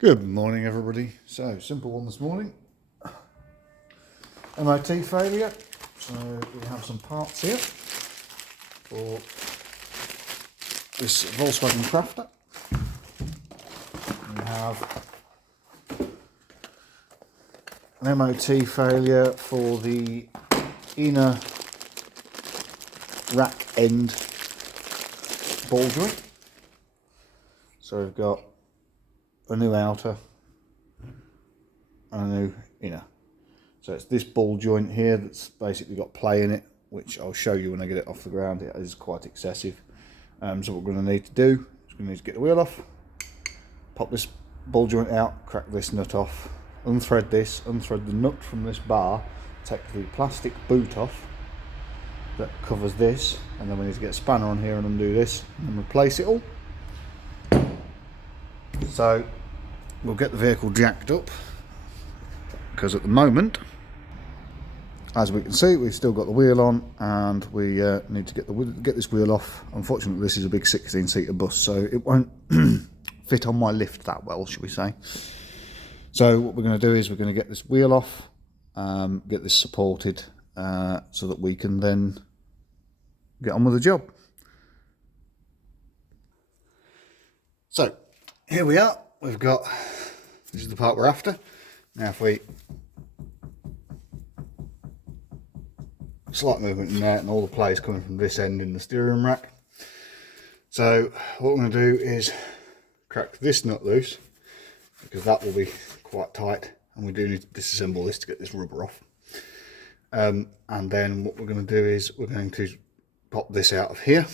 Good morning, everybody. So, simple one this morning. MOT failure. So, we have some parts here for this Volkswagen Crafter. We have an MOT failure for the inner rack end ball joint. So, we've got a new outer and a new inner. So it's this ball joint here that's basically got play in it, which I'll show you when I get it off the ground. It is quite excessive. So what we're going to need to do is we're going to need to get the wheel off, pop this ball joint out, crack this nut off, unthread this, unthread the nut from this bar, take the plastic boot off that covers this, and then we need to get a spanner on here and undo this and replace it all. So we'll get the vehicle jacked up, because at the moment, as we can see, we've still got the wheel on, and we need to get this wheel off. Unfortunately, this is a big 16-seater bus, so it won't fit on my lift that well, shall we say. So what we're going to do is we're going to get this wheel off, get this supported, so that we can then get on with the job. So here we are. We've got, this is the part we're after. Now if we, slight movement in there, and all the play is coming from this end in the steering rack. So what we're going to do is crack this nut loose, because that will be quite tight, and we do need to disassemble this to get this rubber off. And then what we're going to do is we're going to pop this out of here.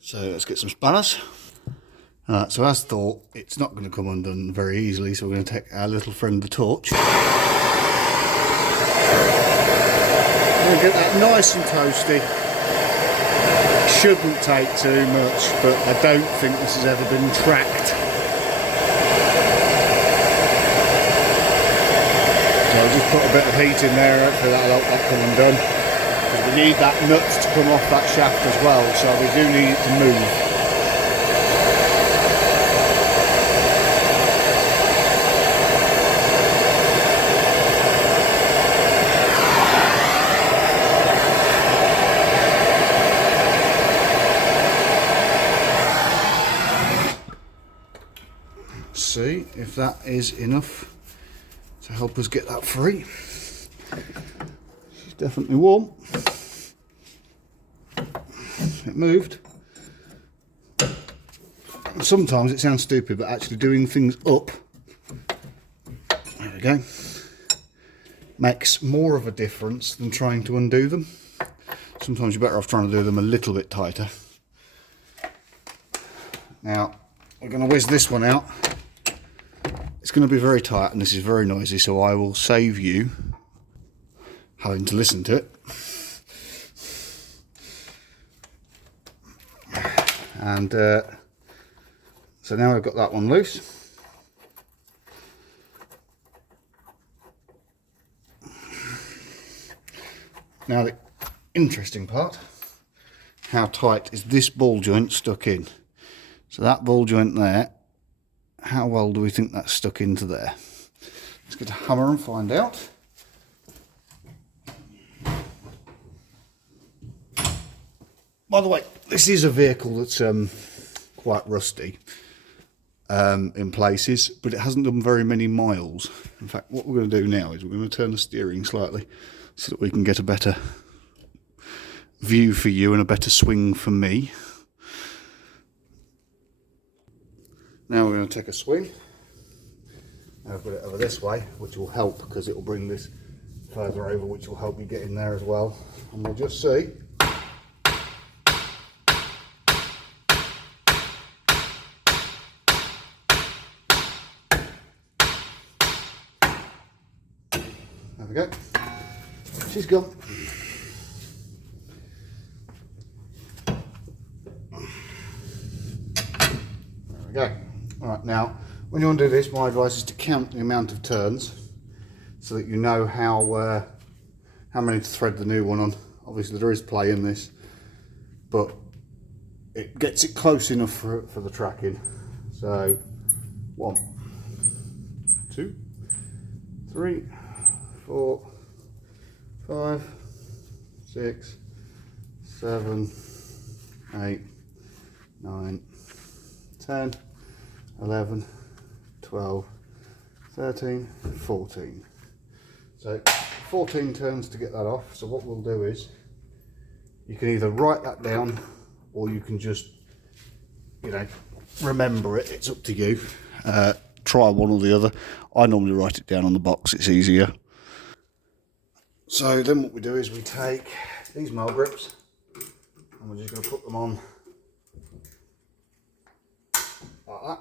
So let's get some spanners. So as thought, it's not going to come undone very easily, so we're going to take our little friend the torch. We're going to get that nice and toasty. Shouldn't take too much, but I don't think this has ever been tracked. So I'll just put a bit of heat in there, hopefully that'll help that come undone. Because we need that nut to come off that shaft as well, so we do need it to move. See if that is enough to help us get that free. She's definitely warm. It moved. Sometimes it sounds stupid, but actually doing things up, there we go, makes more of a difference than trying to undo them. Sometimes you're better off trying to do them a little bit tighter. Now we're going to whiz this one out. It's going to be very tight, and this is very noisy, so I will save you having to listen to it. And so now I've got that one loose. Now the interesting part, how tight is this ball joint stuck in? So that ball joint there, how well do we think that's stuck into there? Let's get a hammer and find out. By the way, this is a vehicle that's quite rusty in places, but it hasn't done very many miles. In fact, what we're going to do now is we're going to turn the steering slightly so that we can get a better view for you and a better swing for me. Now we're going to take a swing. I'll put it over this way, which will help because it will bring this further over, which will help you get in there as well. And we'll just see. There we go. She's gone. There we go. Alright, now when you want to do this, my advice is to count the amount of turns so that you know how many to thread the new one on. Obviously there is play in this, but it gets it close enough for the tracking. So 1, 2, 3, 4, 5, 6, 7, 8, 9, 10, 11, 12, 13, 14. So 14 turns to get that off. So what we'll do is, you can either write that down or you can just, you know, remember it. It's up to you. Try one or the other. I normally write it down on the box, it's easier. So then what we do is we take these mole grips and we're just going to put them on like that.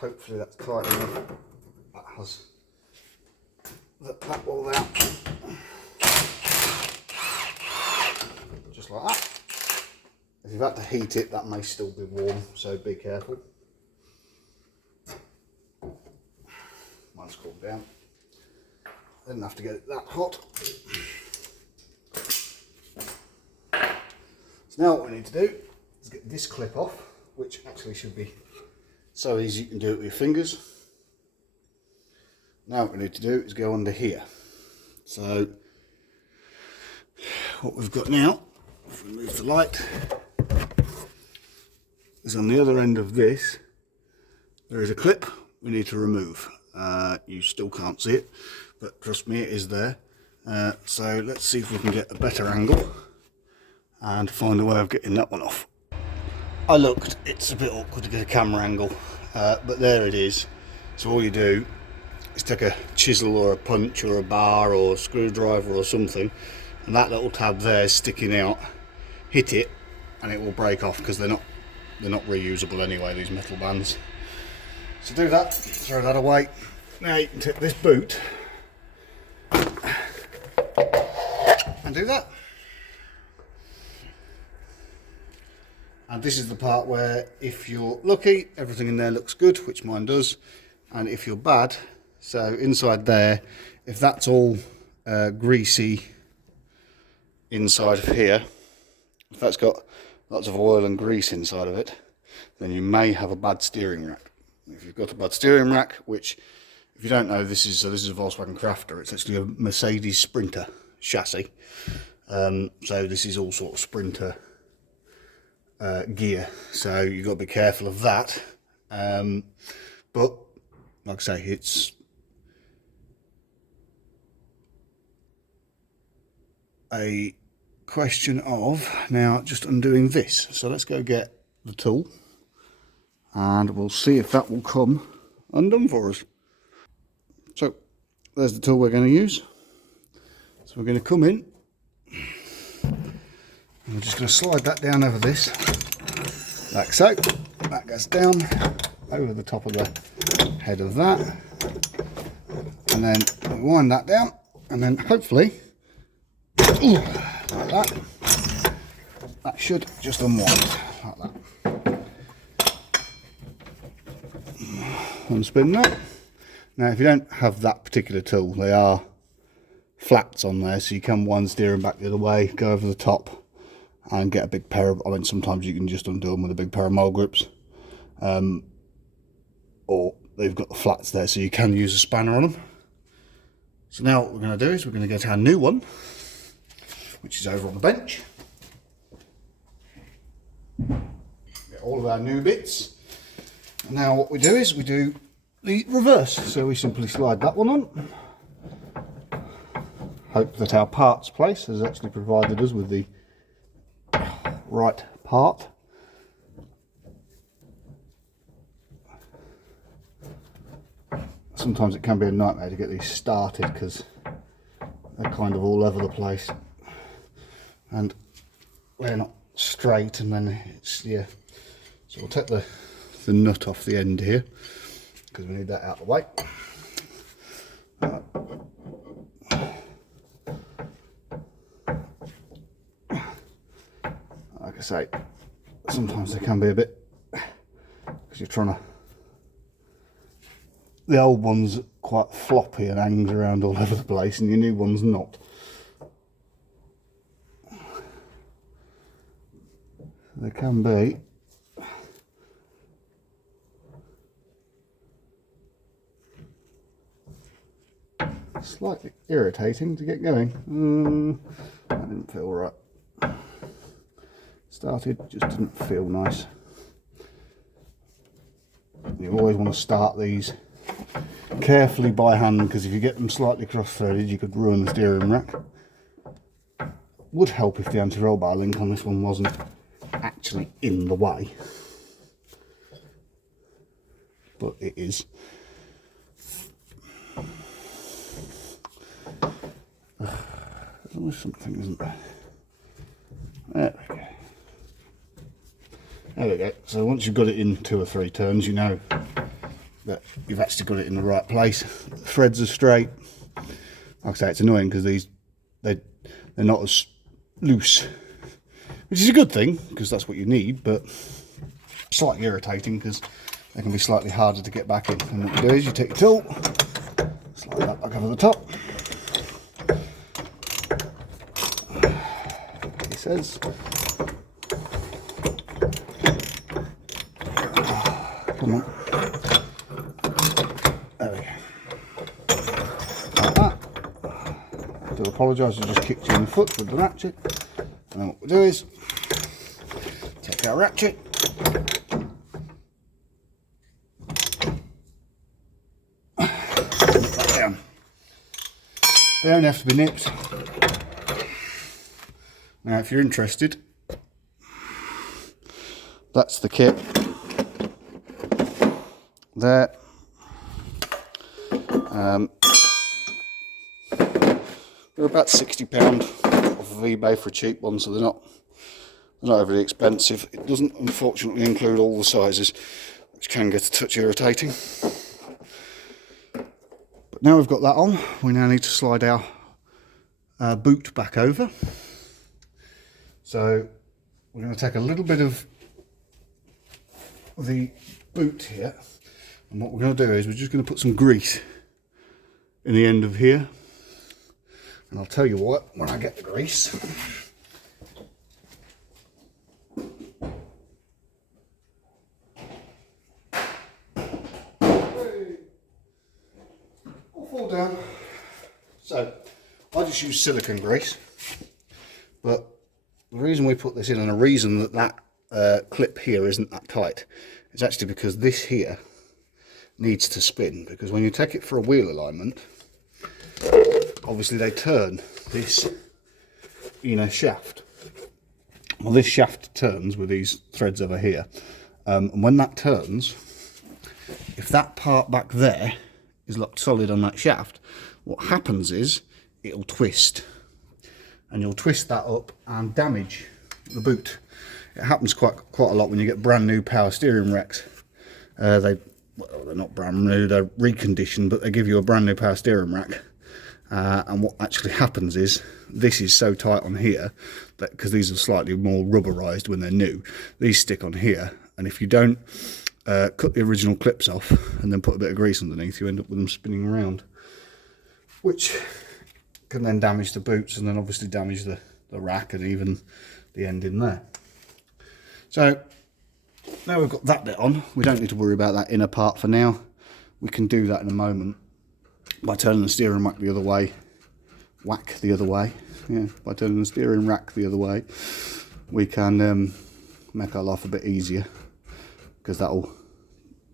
Hopefully that's tight enough. That has that wall out. Just like that. If you've had to heat it, that may still be warm, so be careful. Mine's cooled down. Didn't have to get it that hot. So now what we need to do is get this clip off, which actually should be so easy you can do it with your fingers. Now what we need to do is go under here. So what we've got now, if we move the light, is on the other end of this, there is a clip we need to remove. You still can't see it, but trust me, it is there. So let's see if we can get a better angle and find a way of getting that one off. I looked, it's a bit awkward to get a camera angle, but there it is. So all you do is take a chisel or a punch or a bar or a screwdriver or something, and that little tab there is sticking out, hit it and it will break off, because they're not reusable anyway, these metal bands. So do that, throw that away. Now you can take this boot and do that. And this is the part where, if you're lucky, everything in there looks good, which mine does, and if you're bad, so inside there, if that's all greasy inside of here, if that's got lots of oil and grease inside of it, then you may have a bad steering rack. If you've got a bad steering rack, which, if you don't know, this is a Volkswagen Crafter. It's actually a Mercedes Sprinter chassis. So this is all sort of Sprinter gear. So you've got to be careful of that. But like I say, it's a question of now just undoing this. So let's go get the tool and we'll see if that will come undone for us. So there's the tool we're going to use. So we're going to come in and we're just going to slide that down over this like so. That goes down over the top of the head of that, and then we'll wind that down, and then hopefully like that should just unwind like that. Unspin that. Now if you don't have that particular tool, they are flats on there, so you can wind steering back the other way, go over the top and get a big pair of, I mean sometimes you can just undo them with a big pair of mole grips, or they've got the flats there so you can use a spanner on them. So now what we're going to do is we're going to get our new one, which is over on the bench. Get all of our new bits. And now what we do is we do the reverse. So we simply slide that one on. Hope that our parts place has actually provided us with the right part. Sometimes it can be a nightmare to get these started because they're kind of all over the place and they're not straight, and then it's, yeah. So we'll take the nut off the end here because we need that out of the way. Like I say, sometimes they can be a bit, because you're trying to, the old one's quite floppy and hangs around all over the place, and your new one's not. They can be slightly irritating to get going. That didn't feel right. Started, just didn't feel nice. You always want to start these carefully by hand, because if you get them slightly cross-threaded you could ruin the steering rack. Would help if the anti-roll bar link on this one wasn't actually in the way, but it is. There's something, isn't there? There we go. There we go. So once you've got it in 2 or 3 turns, you know that you've actually got it in the right place. The threads are straight. Like I say, it's annoying because they're not as loose, which is a good thing because that's what you need, but slightly irritating because they can be slightly harder to get back in. And what you do is you take your tool, slide that back over the top. He says, come on. There we go. Like that. I do apologise, I just kicked you in the foot with the ratchet. And then what we do is take our ratchet, nip that down. They only have to be nipped. Now, if you're interested, that's the kit there. They're about £60 off of eBay for a cheap one, so they're not overly expensive. It doesn't unfortunately include all the sizes, which can get a touch irritating. But now we've got that on, we now need to slide our boot back over. So we're going to take a little bit of the boot here, and what we're going to do is we're just going to put some grease in the end of here. And I'll tell you what, when I get the grease, I'll fall down. So I just use silicone grease, but the reason we put this in, and the reason that clip here isn't that tight, is actually because this here needs to spin, because when you take it for a wheel alignment, obviously they turn this inner shaft. Well, this shaft turns with these threads over here, and when that turns, if that part back there is locked solid on that shaft, what happens is it'll twist, and you'll twist that up and damage the boot. It happens quite a lot when you get brand new power steering racks. They're not brand new, they're reconditioned, but they give you a brand new power steering rack. And what actually happens is, this is so tight on here, that because these are slightly more rubberized when they're new, these stick on here, and if you don't cut the original clips off and then put a bit of grease underneath, you end up with them spinning around, which can then damage the boots, and then obviously damage the rack and even the end in there. So now we've got that bit on, we don't need to worry about that inner part for now. We can do that in a moment by turning the steering rack the other way. By turning the steering rack the other way, we can make our life a bit easier, because that'll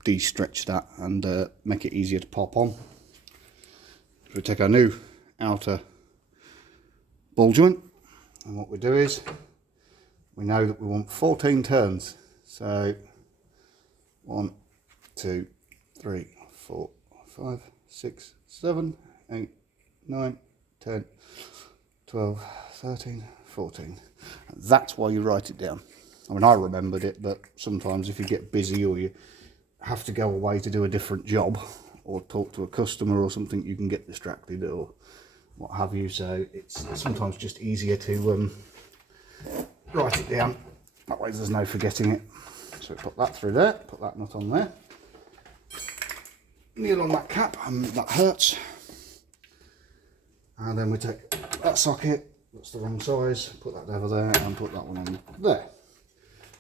de-stretch that and make it easier to pop on. So we take our new outer ball joint, and what we do is, we know that we want 14 turns. So 1, 2, 3, 4, 5, 6, 7, 8, 9, 10, 12, 13, 14. And that's why you write it down. I mean, I remembered it, but sometimes if you get busy or you have to go away to do a different job or talk to a customer or something, you can get distracted or what have you. So it's sometimes just easier to write it down. That way there's no forgetting it. So put that through there, put that nut on there. Nail on that cap, and that hurts. And then we take that socket, that's the wrong size, put that over there and put that one on there.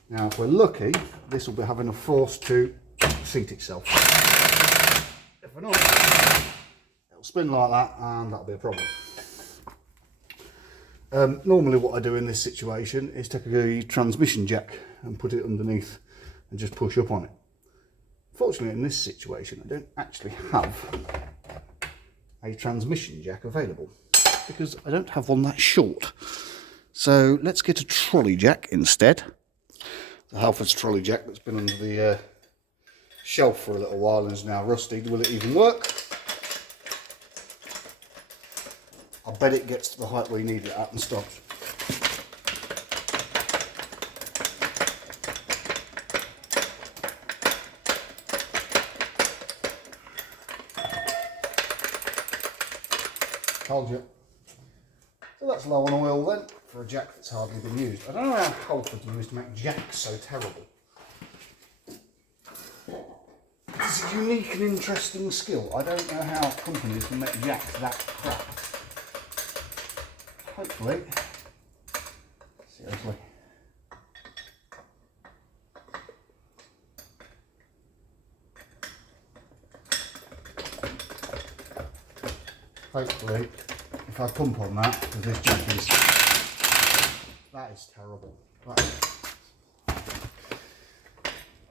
Now if we're lucky, this will be having a force to seat itself. If we're not, it'll spin like that and that'll be a problem. Normally what I do in this situation is take a transmission jack and put it underneath and just push up on it. Fortunately in this situation I don't actually have a transmission jack available because I don't have one that short. So let's get a trolley jack instead. The Halfords trolley jack that's been under the shelf for a little while and is now rusty. Will it even work? I bet it gets to the height where you need it at and stops. Told you. So that's low on oil then for a jack that's hardly been used. I don't know how Halford used to make jacks so terrible. It's a unique and interesting skill. I don't know how companies can make jacks that crap. Hopefully, seriously. Hopefully, if I pump on that, because this jack is, that is terrible.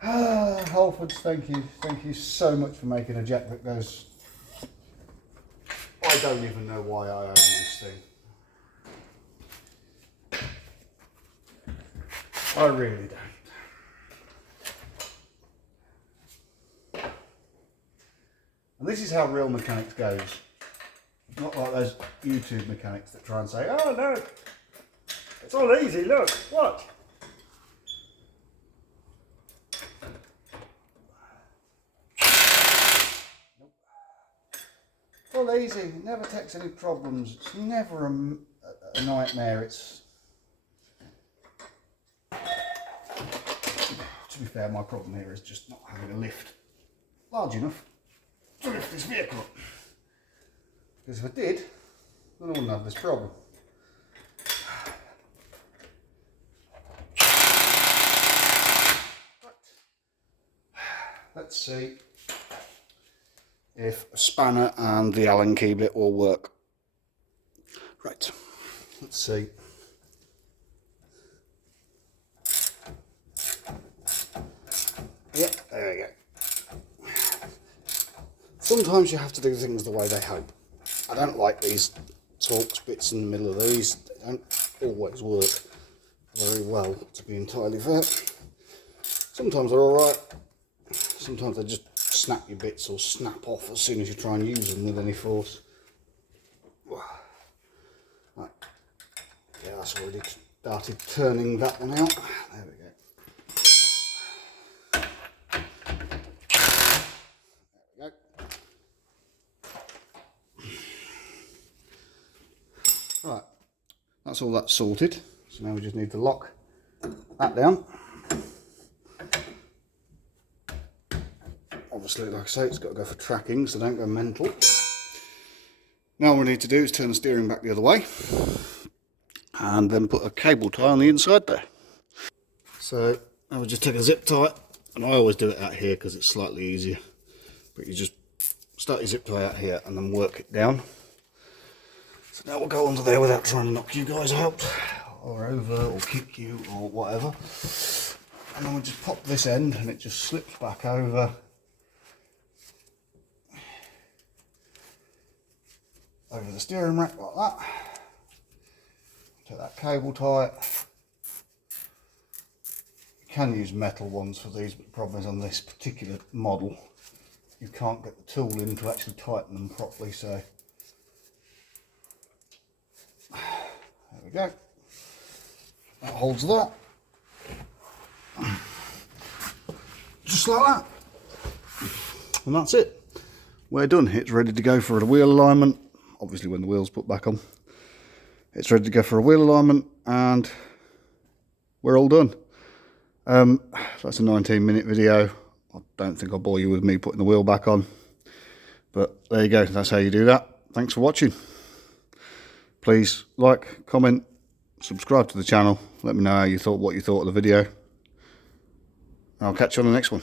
Halfords, thank you so much for making a jack that goes. I don't even know why I own this thing. I really don't. And this is how real mechanics goes. Not like those YouTube mechanics that try and say, oh no, it's all easy, look, what? It's all easy, it never takes any problems, it's never a nightmare. It's, to be fair, my problem here is just not having a lift large enough to lift this vehicle up. Because if I did, then I wouldn't have this problem. Let's see if a spanner and the Allen key bit will work. Right, let's see. Yep, there we go. Sometimes you have to do things the way they hope. I don't like these Torx bits in the middle of these. They don't always work very well, to be entirely fair. Sometimes they're alright. Sometimes they just snap your bits or snap off as soon as you try and use them with any force. Right. Yeah, that's already started turning that one out. There we go. Right, that's all that sorted. So now we just need to lock that down. Obviously, like I say, it's got to go for tracking, so don't go mental. Now all we need to do is turn the steering back the other way and then put a cable tie on the inside there. So I would just take a zip tie, and I always do it out here because it's slightly easier. But you just start your zip tie out here and then work it down. So now we'll go onto there without trying to knock you guys out, or over, or kick you, or whatever. And then we'll just pop this end and it just slips back over. Over the steering rack like that. Take that cable tie. You can use metal ones for these, but the problem is on this particular model, you can't get the tool in to actually tighten them properly, so. There we go. That holds that. Just like that. And that's it. We're done. It's ready to go for a wheel alignment. Obviously when the wheel's put back on. It's ready to go for a wheel alignment and we're all done. That's a 19-minute video. I don't think I'll bore you with me putting the wheel back on. But there you go. That's how you do that. Thanks for watching. Please like, comment, subscribe to the channel. Let me know how you thought, what you thought of the video. I'll catch you on the next one.